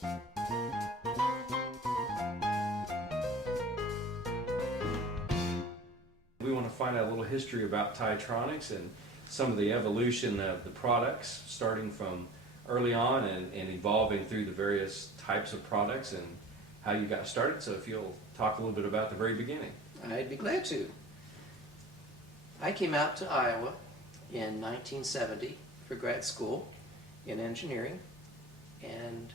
We want to find out a little history about Titronics and some of the evolution of the products, starting from early on and evolving through the various types of products and how you got started. So if you'll talk a little bit about the very beginning. I'd be glad to. I came out to Iowa in 1970 for grad school in engineering, and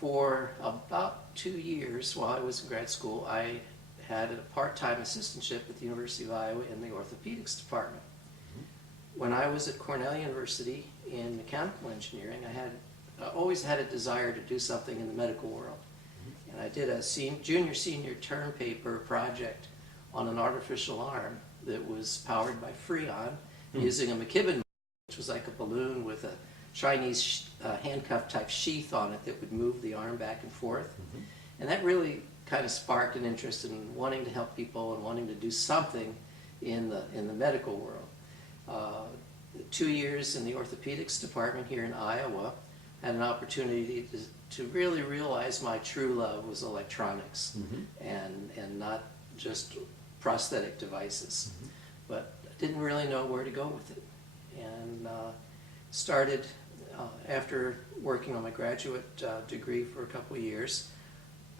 for about 2 years while I was in grad school, I had a part-time assistantship at the University of Iowa in the orthopedics department. When I was at Cornell University in mechanical engineering, I always had a desire to do something in the medical world. And I did a junior-senior term paper project on an artificial arm that was powered by Freon using a McKibben, which was like a balloon with a Chinese handcuff type sheath on it that would move the arm back and forth. And that really kind of sparked an interest in wanting to help people and wanting to do something in the medical world. 2 years in the orthopedics department here in Iowa, had an opportunity to really realize my true love was electronics and not just prosthetic devices. But I didn't really know where to go with it. And started, after working on my graduate degree for a couple of years,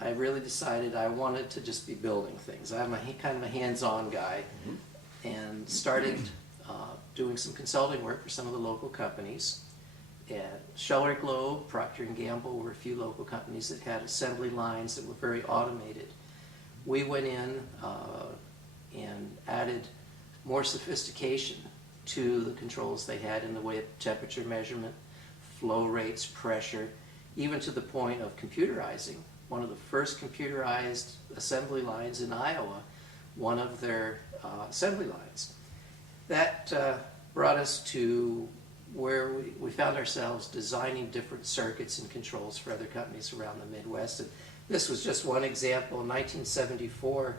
I really decided I wanted to just be building things. I'm kind of a hands-on guy, and started doing some consulting work for some of the local companies. At Scheller Globe, Procter & Gamble were a few local companies that had assembly lines that were very automated. We went in and added more sophistication to the controls they had in the way of temperature measurement, flow rates, pressure, even to the point of computerizing. One of the first computerized assembly lines in Iowa, one of their assembly lines. That brought us to where we found ourselves designing different circuits and controls for other companies around the Midwest. And this was just one example. In 1974,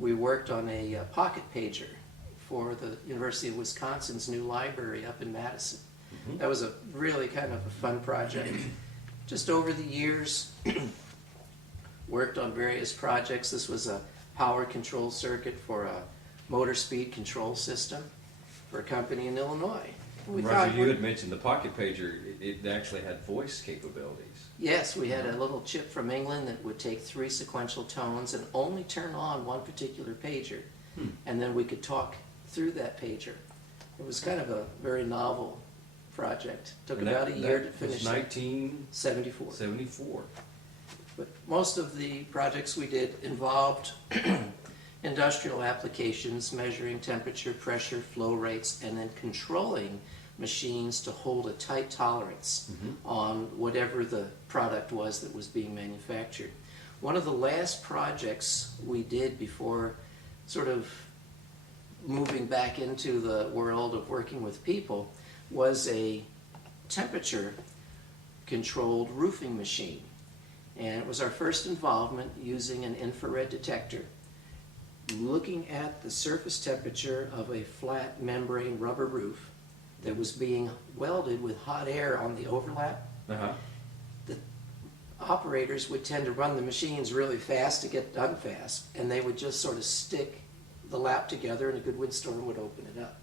we worked on a pocket pager for the University of Wisconsin's new library up in Madison. That was a really kind of a fun project. Just over the years, worked on various projects. This was a power control circuit for a motor speed control system for a company in Illinois. Roger, you had mentioned the pocket pager. It actually had voice capabilities. Yes, we had a little chip from England that would take 3 sequential tones and only turn on one particular pager. And then we could talk through that pager. It was kind of a very novel project. Took about a year to finish. It was 1974. 74. But most of the projects we did involved industrial applications, measuring temperature, pressure, flow rates, and then controlling machines to hold a tight tolerance on whatever the product was that was being manufactured. One of the last projects we did before sort of moving back into the world of working with people was a temperature controlled roofing machine. And it was our first involvement using an infrared detector, looking at the surface temperature of a flat membrane rubber roof that was being welded with hot air on the overlap. The operators would tend to run the machines really fast to get done fast, and they would just sort of stick the lap together and a good windstorm would open it up.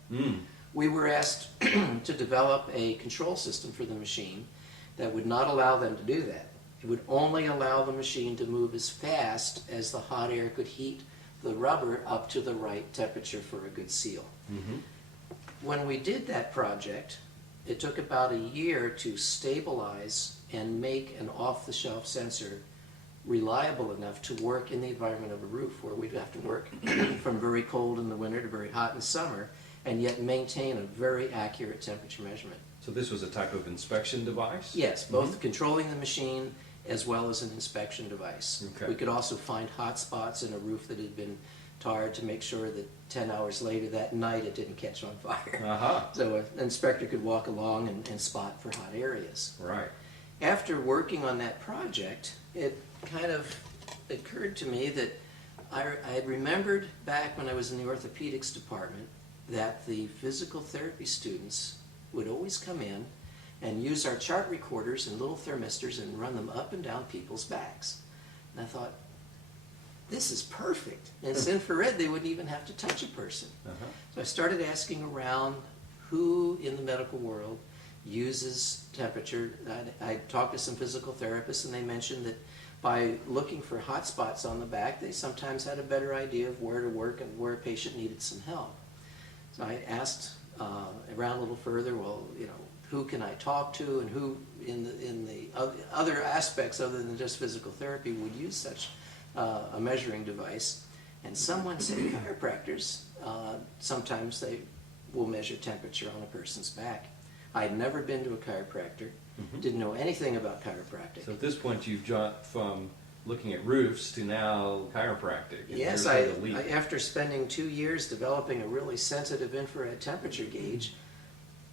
We were asked to develop a control system for the machine that would not allow them to do that. It would only allow the machine to move as fast as the hot air could heat the rubber up to the right temperature for a good seal. When we did that project, it took about a year to stabilize and make an off-the-shelf sensor reliable enough to work in the environment of a roof, where we'd have to work from very cold in the winter to very hot in the summer, and yet maintain a very accurate temperature measurement. So this was a type of inspection device? Yes, both controlling the machine as well as an inspection device. We could also find hot spots in a roof that had been tarred to make sure that 10 hours later that night it didn't catch on fire. So an inspector could walk along and spot for hot areas. Right. After working on that project, it kind of occurred to me that I had remembered back when I was in the orthopedics department that the physical therapy students would always come in and use our chart recorders and little thermistors and run them up and down people's backs. And I thought, this is perfect. And it's infrared, they wouldn't even have to touch a person. So I started asking around who in the medical world uses temperature. I talked to some physical therapists, and they mentioned that by looking for hot spots on the back, they sometimes had a better idea of where to work and where a patient needed some help. So I asked around a little further, well, you know, who can I talk to, and who in the other aspects other than just physical therapy would use such a measuring device. And someone said chiropractors, sometimes they will measure temperature on a person's back. I'd never been to a chiropractor, didn't know anything about chiropractic. So at this point you've jumped from looking at roofs to now chiropractic. Yes, after spending 2 years developing a really sensitive infrared temperature gauge,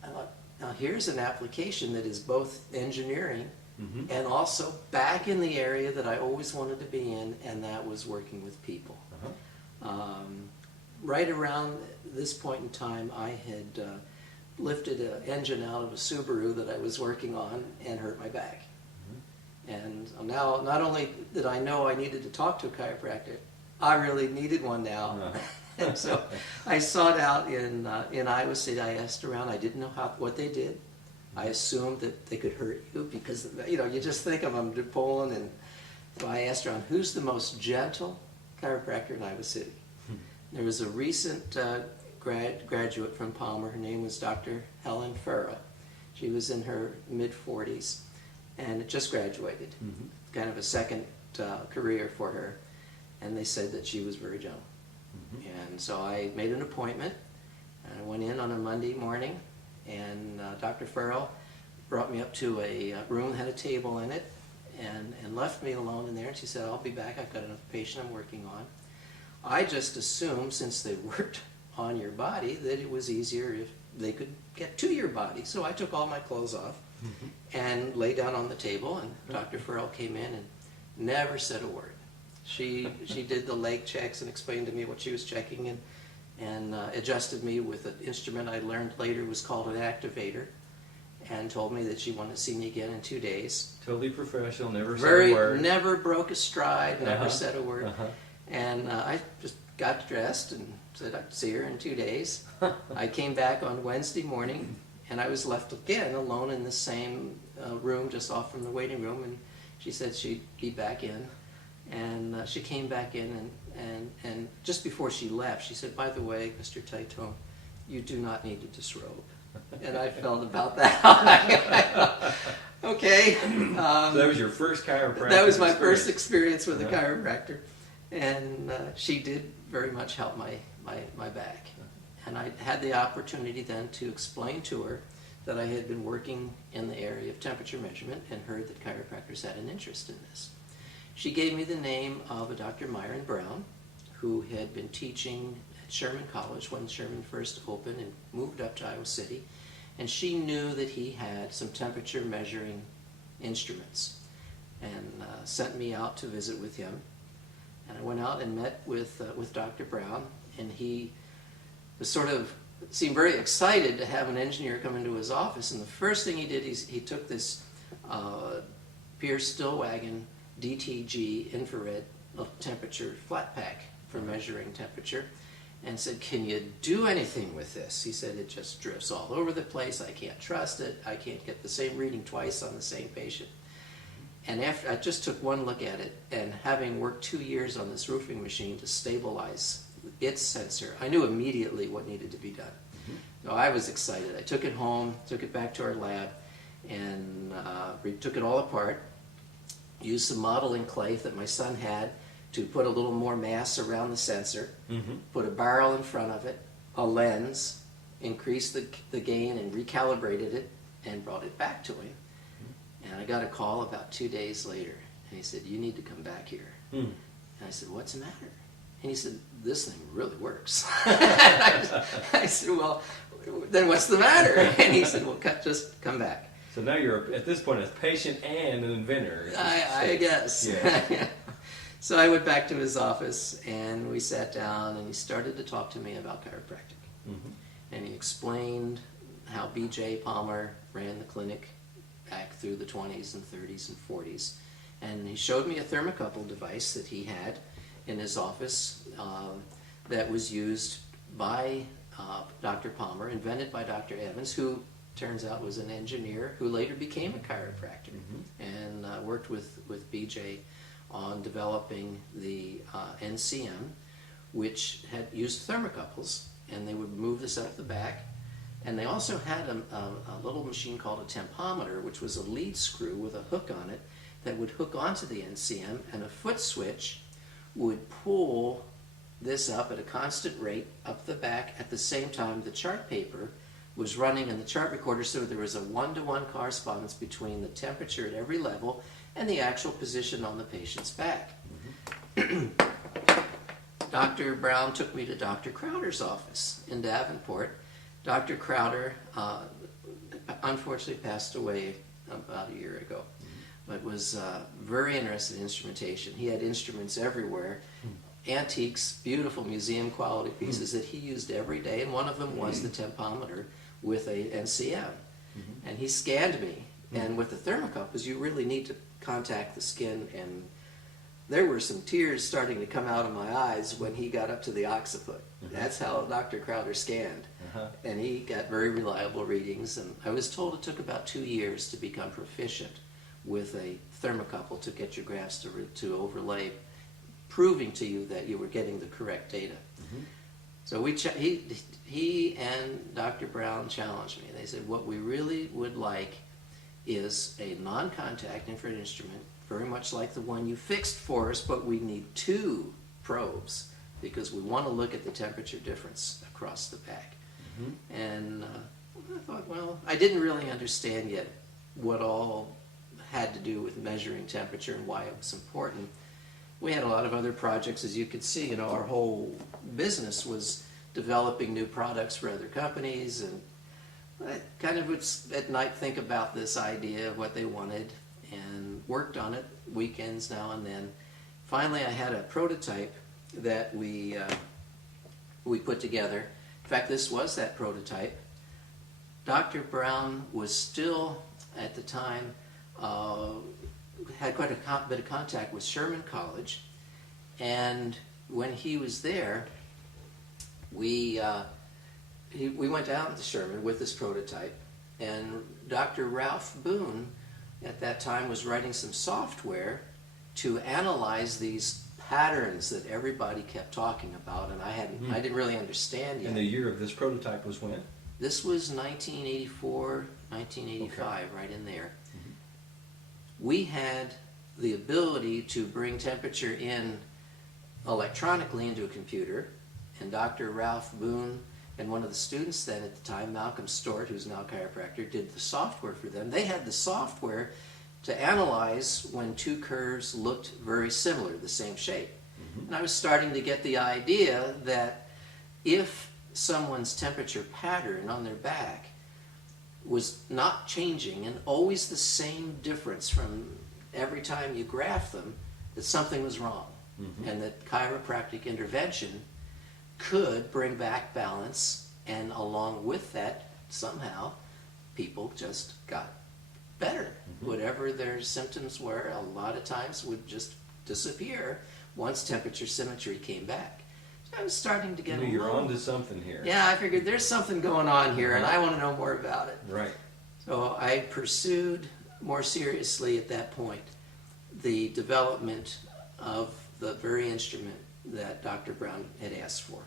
I thought, now here's an application that is both engineering and also back in the area that I always wanted to be in, and that was working with people. Right around this point in time, I had lifted an engine out of a Subaru that I was working on and hurt my back. And now, not only did I know I needed to talk to a chiropractor, I really needed one now. And so I sought out in Iowa City. I asked around. I didn't know what they did. I assumed that they could hurt you because, you know, you just think of them pulling. And so I asked around, who's the most gentle chiropractor in Iowa City? There was a recent graduate from Palmer. Her name was Dr. Helen Farrell. She was in her mid-40s and just graduated. Kind of a second career for her. And they said that she was very gentle. And so I made an appointment, and I went in on a Monday morning, and Dr. Farrell brought me up to a room that had a table in it, and left me alone in there, and she said, I'll be back, I've got another patient I'm working on. I just assumed, since they worked on your body, that it was easier if they could get to your body. So I took all my clothes off and lay down on the table, and Dr. Farrell came in and never said a word. She did the leg checks and explained to me what she was checking, and adjusted me with an instrument I learned later was called an activator, and told me that she wanted to see me again in 2 days. Totally professional, never said a word. Never broke a stride, never said a word. And I just got dressed and said I'd see her in 2 days. I came back on Wednesday morning, and I was left again alone in the same room just off from the waiting room, and she said she'd be back in. And she came back in, and just before she left, she said, by the way, Mr. Titone, you do not need to disrobe. And I felt about that. Okay. So that was your first chiropractic That was my first experience with a chiropractor. And she did very much help my back. And I had the opportunity then to explain to her that I had been working in the area of temperature measurement and heard that chiropractors had an interest in this. She gave me the name of a Dr. Myron Brown, who had been teaching at Sherman College when Sherman first opened and moved up to Iowa City. And she knew that he had some temperature measuring instruments, and sent me out to visit with him. And I went out and met with Dr. Brown, and he was seemed very excited to have an engineer come into his office. And the first thing he did is he took this Pierce Stillwagon DTG infrared temperature flat pack for measuring temperature, and said, can you do anything with this? He said, it just drifts all over the place. I can't trust it. I can't get the same reading twice on the same patient. And after I just took one look at it, and having worked 2 years on this roofing machine to stabilize its sensor, I knew immediately what needed to be done. So I was excited. I took it home, took it back to our lab, and took it all apart, used some modeling clay that my son had to put a little more mass around the sensor, put a barrel in front of it, a lens, increased the gain and recalibrated it, and brought it back to him. And I got a call about 2 days later, and he said, you need to come back here. And I said, what's the matter? And he said, this thing really works. I said, well, then what's the matter? And he said, well, just come back. So now you're, at this point, a patient and an inventor. I guess. Yeah. So I went back to his office, and we sat down, and he started to talk to me about chiropractic. And he explained how B.J. Palmer ran the clinic back through the 20s and 30s and 40s. And he showed me a thermocouple device that he had in his office that was used by Dr. Palmer, invented by Dr. Evans, who turns out was an engineer who later became a chiropractor, and worked with BJ on developing the NCM, which had used thermocouples, and they would move this up the back. And they also had a little machine called a tempometer, which was a lead screw with a hook on it that would hook onto the NCM, and a foot switch would pull this up at a constant rate up the back. At the same time, the chart paper was running in the chart recorder, so there was a one-to-one correspondence between the temperature at every level and the actual position on the patient's back. Dr. Brown took me to Dr. Crowder's office in Davenport. Dr. Crowder unfortunately passed away about a year ago, but was very interested in instrumentation. He had instruments everywhere, antiques, beautiful museum quality pieces that he used every day, and one of them was the tempometer with a NCM. And he scanned me, and with the thermocouples you really need to contact the skin, and there were some tears starting to come out of my eyes when he got up to the occiput. That's how Dr. Crowder scanned. And he got very reliable readings, and I was told it took about 2 years to become proficient with a thermocouple to get your graphs to overlay, proving to you that you were getting the correct data. So he and Dr. Brown challenged me. They said, what we really would like is a non-contact infrared instrument, very much like the one you fixed for us, but we need 2 probes because we want to look at the temperature difference across the back. And I thought, well, I didn't really understand yet what all had to do with measuring temperature and why it was important. We had a lot of other projects, as you could see. Our whole business was developing new products for other companies, and I kind of would at night think about this idea of what they wanted and worked on it weekends now and then. Finally, I had a prototype that we put together. In fact, this was that prototype. Dr. Brown was still, at the time, had quite a bit of contact with Sherman College, and when he was there, we went out to Sherman with this prototype, and Dr. Ralph Boone at that time was writing some software to analyze these patterns that everybody kept talking about, and I didn't really understand yet. And the year of this prototype was when? This was 1984, 1985, okay. Right in there. We had the ability to bring temperature in electronically into a computer, and Dr. Ralph Boone and one of the students then at the time, Malcolm Stort, who's now a chiropractor, did the software for them. They had the software to analyze when 2 curves looked very similar, the same shape. And I was starting to get the idea that if someone's temperature pattern on their back was not changing and always the same difference from every time you graph them, that something was wrong. And that chiropractic intervention could bring back balance, and along with that, somehow, people just got better. Whatever their symptoms were, a lot of times would just disappear once temperature symmetry came back. So I was starting to get You're on to something here. Yeah, I figured there's something going on here, and I want to know more about it. Right. So I pursued more seriously at that point the development of the very instrument that Dr. Brown had asked for.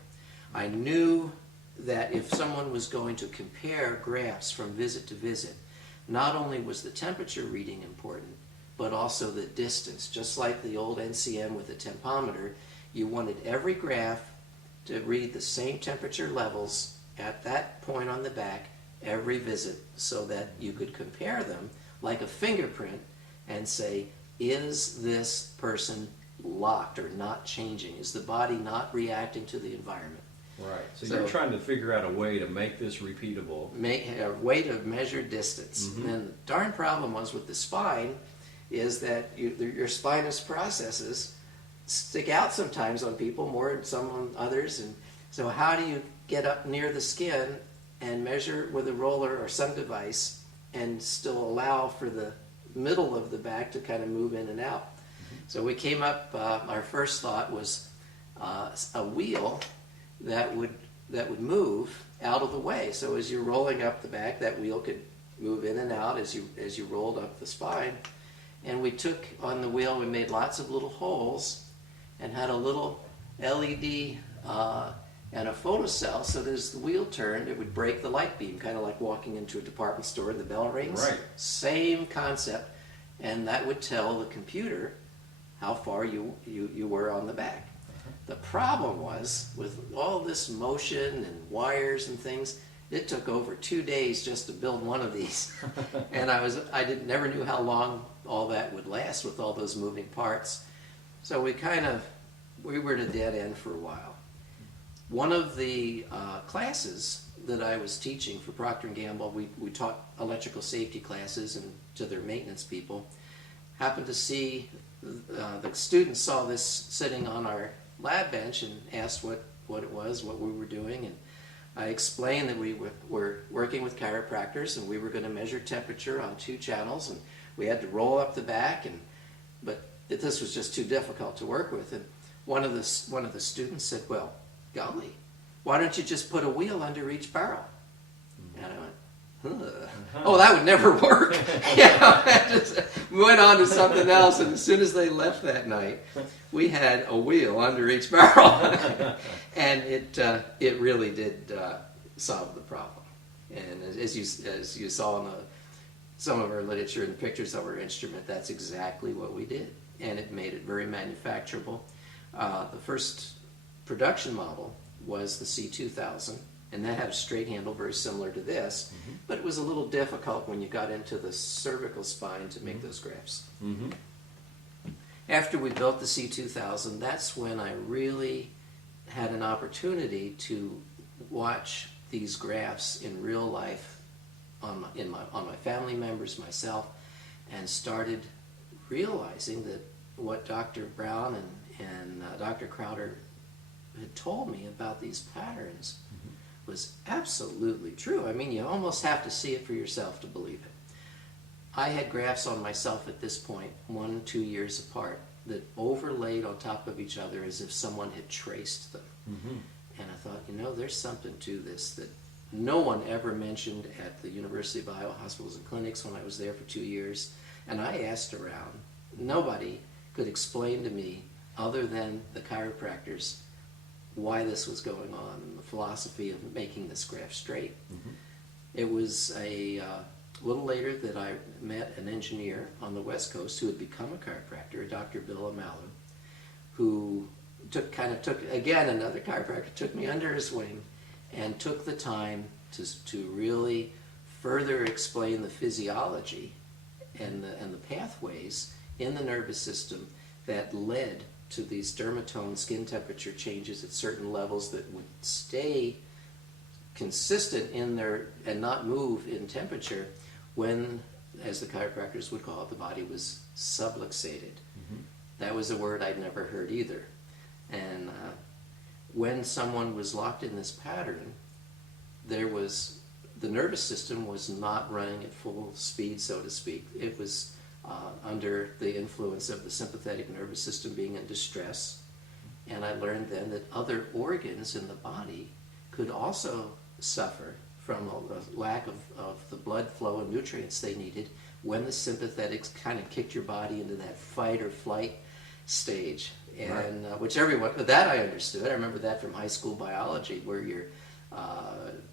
I knew that if someone was going to compare graphs from visit to visit, not only was the temperature reading important, but also the distance. Just like the old NCM with the tempometer, you wanted every graph to read the same temperature levels at that point on the back every visit, so that you could compare them like a fingerprint and say, is this person locked or not changing? Is the body not reacting to the environment? Right. So you're trying to figure out a way to make this repeatable. Make a way to measure distance. And the darn problem was with the spine is that your spinous processes stick out sometimes on people, more than some on others. And so how do you get up near the skin and measure with a roller or some device and still allow for the middle of the back to kind of move in and out. So we came up, our first thought was a wheel that would move out of the way. So as you're rolling up the back, that wheel could move in and out as you rolled up the spine. And we took on the wheel, we made lots of little holes and had a little LED and a photocell, so that as the wheel turned, it would break the light beam, kind of like walking into a department store and the bell rings. Right. Same concept, and that would tell the computer how far you were on the back. The problem was, with all this motion and wires and things, it took over 2 days just to build one of these. And never knew how long all that would last with all those moving parts. So we were at a dead end for a while. One of the classes that I was teaching for Procter & Gamble, we taught electrical safety classes and to their maintenance people, happened to see, the students saw this sitting on our lab bench and asked what it was, what we were doing, and I explained that we were working with chiropractors and we were going to measure temperature on 2 channels, and we had to roll up the back, but this was just too difficult to work with. And one of the students said, "Well, golly, why don't you just put a wheel under each barrel?" And I went, "Oh, that would never work." I just went on to something else, and as soon as they left that night, we had a wheel under each barrel. And it really did solve the problem. And as you saw in some of our literature and pictures of our instrument, that's exactly what we did. And it made it very manufacturable. The first production model was the C2000, and that had a straight handle very similar to this, but it was a little difficult when you got into the cervical spine to make those grafts. After we built the C2000, that's when I really had an opportunity to watch these grafts in real life on my family members, myself, and started realizing that what Dr. Brown and Dr. Crowder had told me about these patterns was absolutely true. I mean, you almost have to see it for yourself to believe it. I had grafts on myself at this point, 1-2 years apart, that overlaid on top of each other as if someone had traced them. And I thought, there's something to this that no one ever mentioned at the University of Iowa hospitals and clinics when I was there for 2 years. And I asked around. Nobody could explain to me, other than the chiropractors, why this was going on and the philosophy of making this graft straight. It was a little later that I met an engineer on the West Coast who had become a chiropractor, Dr. Bill Amalu, who took again, another chiropractor, took me under his wing and took the time to really further explain the physiology and the pathways in the nervous system that led to these dermatome skin temperature changes at certain levels that would stay consistent in there and not move in temperature when, as the chiropractors would call it, the body was subluxated. That was a word I'd never heard either. And when someone was locked in this pattern, the nervous system was not running at full speed, so to speak. It was under the influence of the sympathetic nervous system being in distress. And I learned then that other organs in the body could also suffer from a lack of the blood flow and nutrients they needed when the sympathetics kind of kicked your body into that fight or flight stage. And which everyone, that I understood. I remember that from high school biology, where you're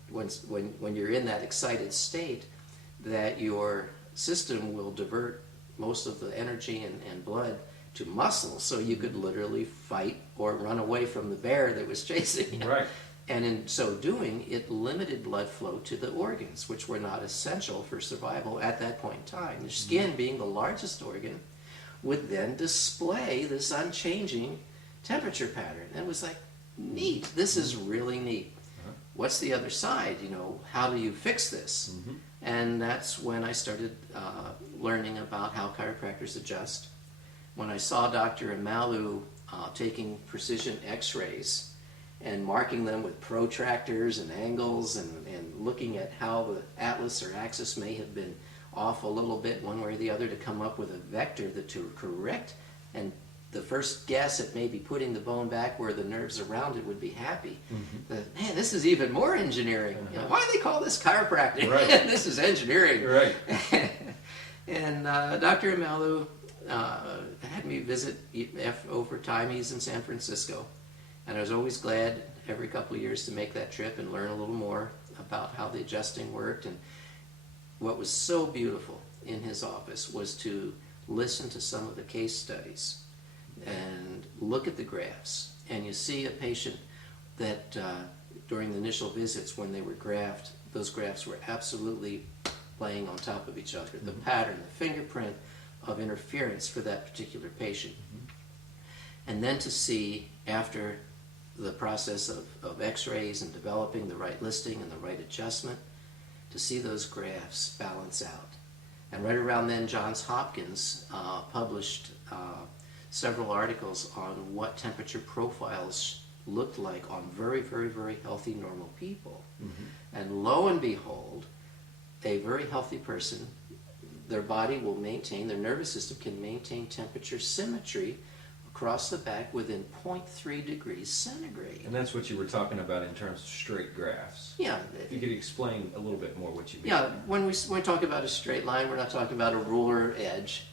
when you're in that excited state, that your system will divert most of the energy and blood to muscle, so you could literally fight or run away from the bear that was chasing you. And in so doing, it limited blood flow to the organs, which were not essential for survival at that point in time. The skin, being the largest organ, would then display this unchanging temperature pattern. And it was like, neat, this is really neat. What's the other side? How do you fix this? And that's when I started learning about how chiropractors adjust. When I saw Dr. Amalu taking precision x-rays and marking them with protractors and angles and looking at how the atlas or axis may have been off a little bit one way or the other to come up with a vector that to correct, and the first guess at maybe putting the bone back where the nerves around it would be happy. But, man, this is even more engineering. You know, why do they call this chiropractic? Right. This is engineering. Right. And Dr. Amalu had me visit over time. He's in San Francisco. And I was always glad every couple of years to make that trip and learn a little more about how the adjusting worked. And what was so beautiful in his office was to listen to some of the case studies and look at the graphs. And you see a patient that during the initial visits when they were graphed, those graphs were absolutely laying on top of each other. The pattern, the fingerprint of interference for that particular patient. And then to see, after the process of x-rays and developing the right listing and the right adjustment, to see those graphs balance out. And right around then, Johns Hopkins published several articles on what temperature profiles looked like on very, very, very healthy, normal people. And lo and behold, a very healthy person, their body will maintain, their nervous system can maintain temperature symmetry across the back within 0.3 degrees centigrade. And that's what you were talking about in terms of straight graphs. Yeah. If you could explain a little bit more what you mean. Yeah, when we talk about a straight line, we're not talking about a ruler edge,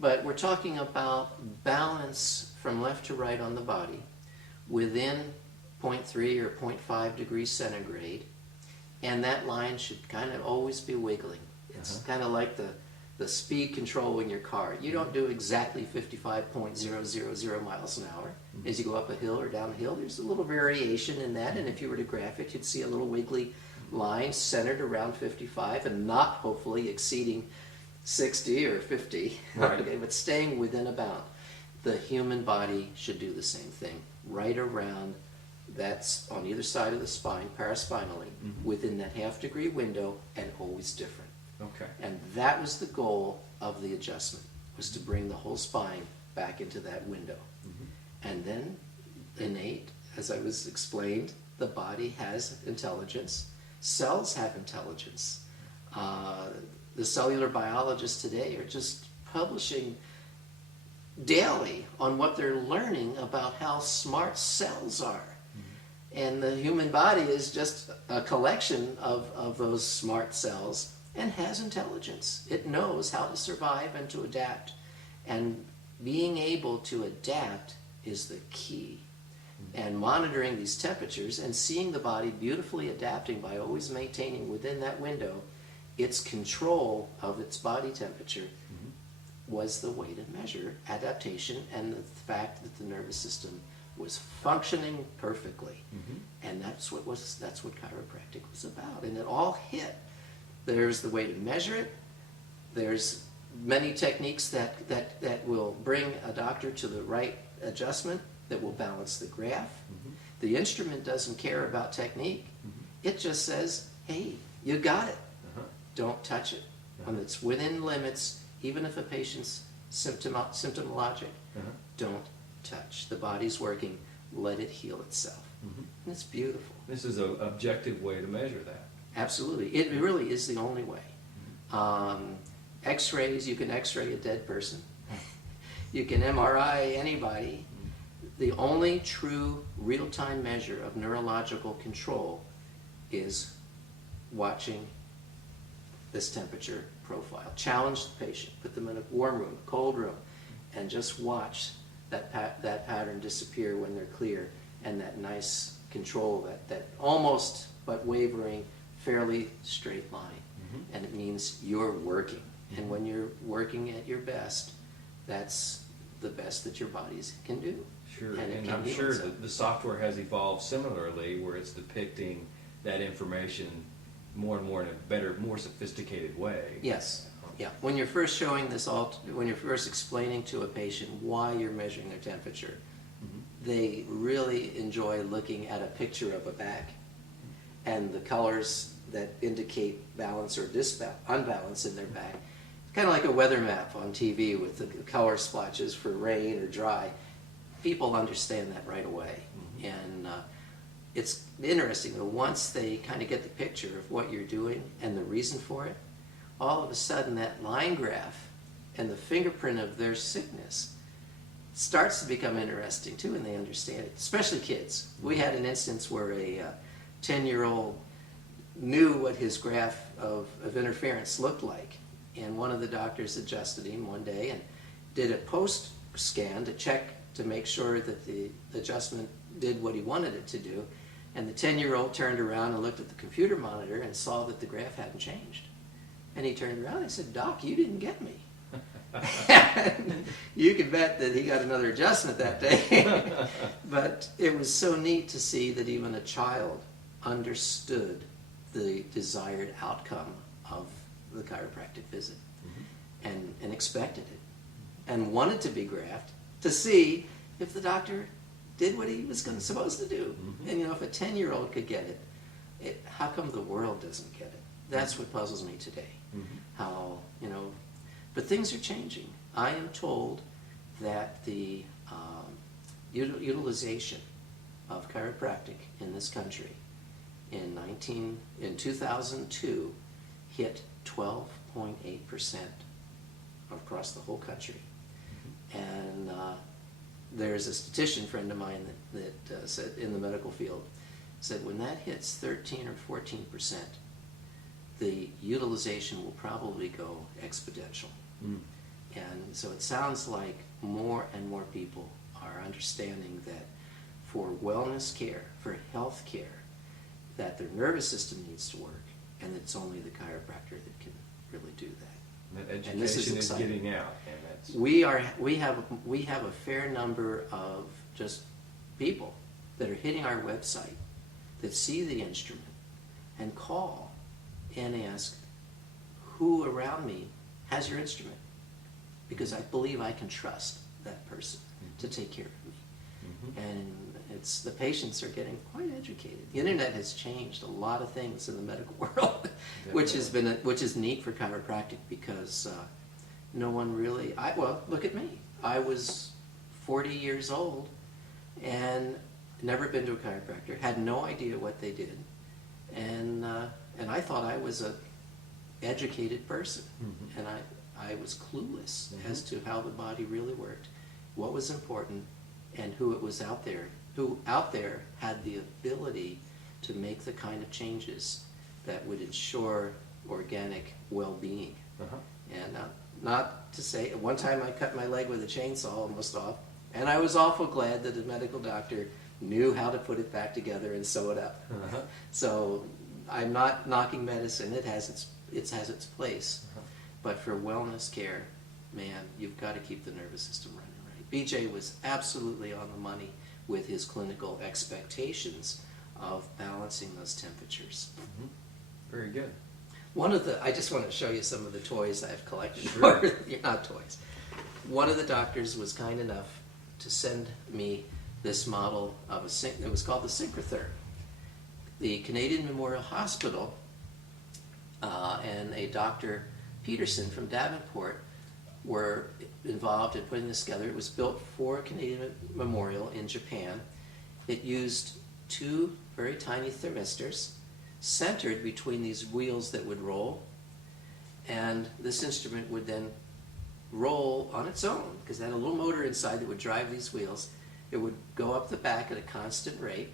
but we're talking about balance from left to right on the body within 0.3 or 0.5 degrees centigrade, and that line should kind of always be wiggling. It's kind of like the speed control in your car. You don't do exactly 55.000 miles an hour. As you go up a hill or down a hill, there's a little variation in that, and if you were to graph it, you'd see a little wiggly line centered around 55 and not hopefully exceeding 60 or 50, Right. Okay, but staying within a bound. The human body should do the same thing, right around, that's on either side of the spine, paraspinally, within that half-degree window, and always different. Okay. And that was the goal of the adjustment, was to bring the whole spine back into that window. And then, innate, as I was explained, the body has intelligence. Cells have intelligence. The cellular biologists today are just publishing daily on what they're learning about how smart cells are. And the human body is just a collection of those smart cells and has intelligence. It knows how to survive and to adapt. And being able to adapt is the key. And monitoring these temperatures and seeing the body beautifully adapting by always maintaining within that window its control of its body temperature was the way to measure adaptation and the fact that the nervous system was functioning perfectly. And that's what chiropractic was about. And it all hit. There's the way to measure it. There's many techniques that will bring a doctor to the right adjustment that will balance the graph. The instrument doesn't care about technique. It just says, hey, you got it. Don't touch it. When it's within limits, even if a patient's symptomologic, don't touch. The body's working. Let it heal itself. And it's beautiful. This is an objective way to measure that. Absolutely. It really is the only way. X-rays, you can X-ray a dead person. You can MRI anybody. The only true real-time measure of neurological control is watching this temperature profile. Challenge the patient. Put them in a warm room, cold room, and just watch that pattern disappear when they're clear, and that nice control, that almost but wavering, fairly straight line. And it means you're working. And when you're working at your best, that's the best that your bodies can do. Sure, And it and can I'm heal sure itself. that the software has evolved similarly, where it's depicting that information more and more in a better, more sophisticated way. Yes. Yeah. When you're first showing this, when you're first explaining to a patient why you're measuring their temperature, they really enjoy looking at a picture of a back and the colors that indicate balance or unbalance in their back. It's kind of like a weather map on TV with the color splotches for rain or dry. People understand that right away. And it's interesting that once they kind of get the picture of what you're doing and the reason for it, all of a sudden that line graph and the fingerprint of their sickness starts to become interesting too, and they understand it, especially kids. We had an instance where a 10-year-old knew what his graph of interference looked like, and one of the doctors adjusted him one day and did a post scan to check to make sure that the adjustment did what he wanted it to do, and the 10-year-old turned around and looked at the computer monitor and saw that the graph hadn't changed. And he turned around and said, "Doc, you didn't get me." And you can bet that he got another adjustment that day. But it was so neat to see that even a child understood the desired outcome of the chiropractic visit, and expected it and wanted to be graphed to see if the doctor did what he was supposed to do. And if a 10-year-old could get it, how come the world doesn't get it? That's what puzzles me today. How, but things are changing. I am told that the utilization of chiropractic in this country in 2002 hit 12.8% across the whole country. And there's a statistician friend of mine that said, in the medical field, said when that hits 13 or 14%, the utilization will probably go exponential. And so it sounds like more and more people are understanding that for wellness care, for health care, that their nervous system needs to work, and it's only the chiropractor that can really do that. That And this education is exciting. getting out, and that's We have a fair number of just people that are hitting our website that see the instrument and call and ask, who around me has your instrument? Because I believe I can trust that person to take care of me. And the patients are getting quite educated. The internet has changed a lot of things in the medical world, which is neat for chiropractic, because no one really. Look at me. I was 40 years old and never been to a chiropractor. Had no idea what they did, and I thought I was a educated person, and I was clueless as to how the body really worked, what was important, and who it was out there. Who out there had the ability to make the kind of changes that would ensure organic well-being. And not to say, at one time I cut my leg with a chainsaw almost off, and I was awful glad that the medical doctor knew how to put it back together and sew it up. So I'm not knocking medicine. It has its place. But for wellness care, man, you've got to keep the nervous system running right. BJ was absolutely on the money with his clinical expectations of balancing those temperatures. very good. I just want to show you some of the toys I've collected. Sure. Not toys. One of the doctors was kind enough to send me this model of it was called the Synchrotherm. The Canadian Memorial Hospital and a Dr. Peterson from Davenport were involved in putting this together. It was built for Canadian Memorial in Japan. It used two very tiny thermistors centered between these wheels that would roll, and this instrument would then roll on its own because it had a little motor inside that would drive these wheels. It would go up the back at a constant rate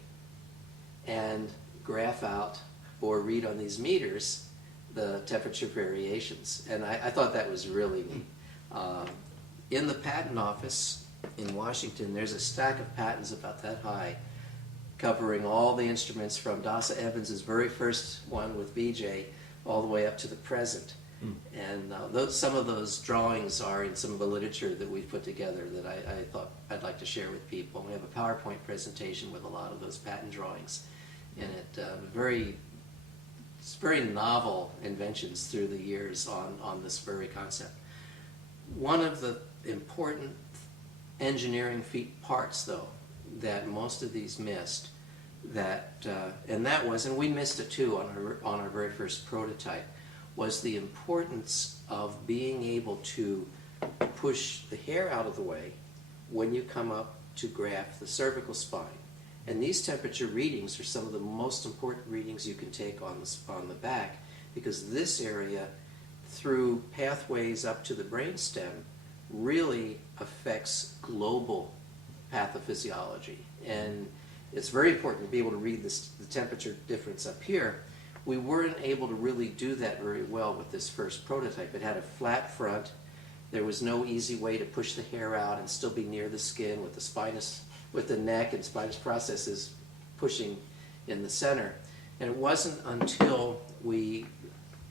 and graph out or read on these meters the temperature variations. And I thought that was really neat. In the patent office in Washington, there's a stack of patents about that high covering all the instruments from Dasa Evans's very first one with BJ all the way up to the present. And some of those drawings are in some of the literature that we've put together that I thought I'd like to share with people. We have a PowerPoint presentation with a lot of those patent drawings in it. It's very novel inventions through the years on this very concept. One of the important engineering parts, though, that most of these missed, and we missed it too on our very first prototype, was the importance of being able to push the hair out of the way when you come up to graft the cervical spine. And these temperature readings are some of the most important readings you can take on the back, because this area, through pathways up to the brainstem really affects global pathophysiology. And it's very important to be able to read the temperature difference up here. We weren't able to really do that very well with this first prototype. It had a flat front. There was no easy way to push the hair out and still be near the skin with the spinous, with the neck and spinous processes pushing in the center. And it wasn't until we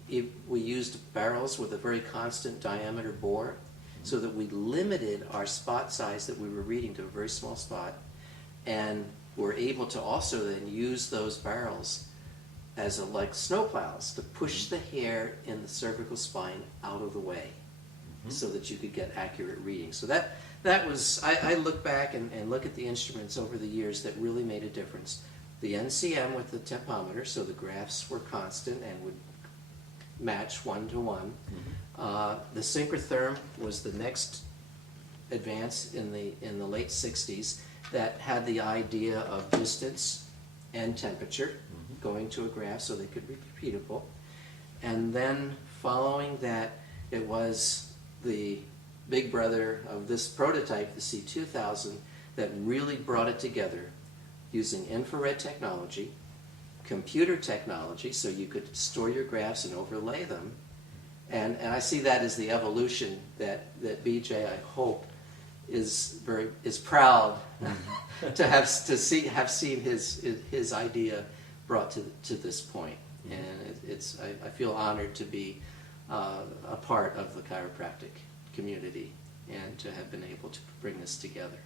used barrels with a very constant diameter bore so that we limited our spot size that we were reading to a very small spot, and were able to also then use those barrels as like snowplows to push the hair in the cervical spine out of the way so that you could get accurate readings. So that was, I look back and look at the instruments over the years that really made a difference. The NCM with the tempometer, so the graphs were constant and would match 1-to-1. The synchrotherm was the next advance in the late 60s that had the idea of distance and temperature going to a graph so they could be repeatable. And then following that, it was the big brother of this prototype, the C2000, that really brought it together using infrared technology, computer technology, so you could store your graphs and overlay them. And I see that as the evolution that BJ, I hope, is proud to have seen his idea brought to this point. And I feel honored to be a part of the chiropractic community and to have been able to bring this together.